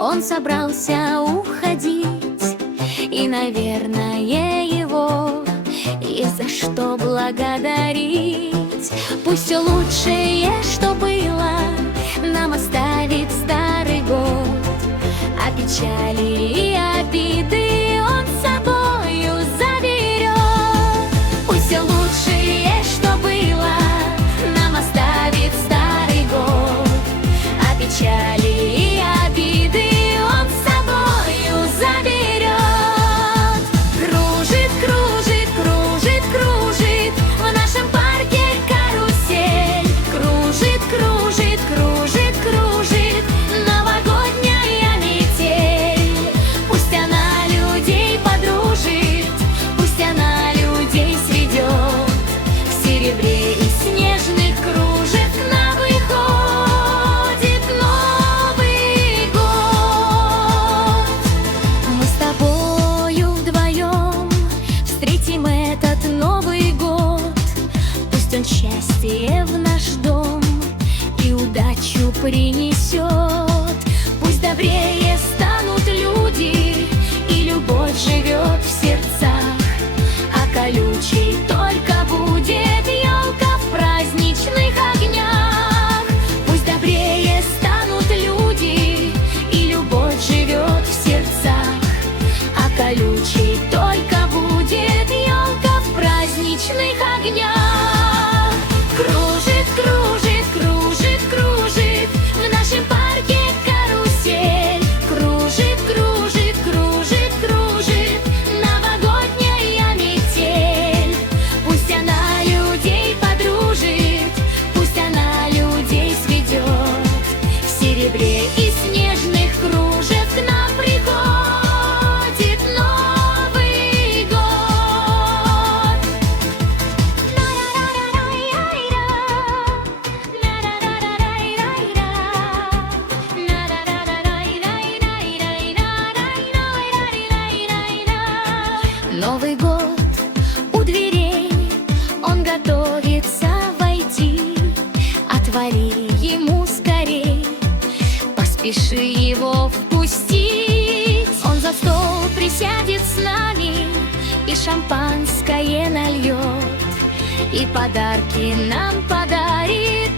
Он собрался уходить, и, наверное, его есть за что благодарить. Пусть лучшее, что было, нам оставит старый год, а печали и обиды он с собою заберет. Пусть лучшее, что было, нам оставит старый год, а печали и обиды он с собою заберет. Кружит, кружит, кружит, кружит в нашем парке карусель. Кружит, кружит, кружит, кружит новогодняя метель. Пусть она людей подружит, пусть она людей сведет. В серебре и снежных кружев к нам выходит Новый год. Мы с тобою вдвоем встретим этот Новый год. Пусть он счастье в наш дом и удачу принесет. Пусть добрее станут люди, и любовь живет в сердцах, а колючей только будет елка в праздничных огнях. Пусть добрее станут люди, и любовь живет в сердцах, а колючей только будет елка в праздничных огнях. Кружит, кружит, кружит, кружит в нашем парке карусель. Кружит, кружит, кружит, кружит новогодняя метель. Пусть она людей подружит, пусть она людей сведет. В серебре и снежных кружев к нам приходит Новый год. Новый год у дверей, он готовится войти. Отвори ему скорей, поспеши его впустить. Он за стол присядет с нами и шампанское нальет, и подарки нам подарит.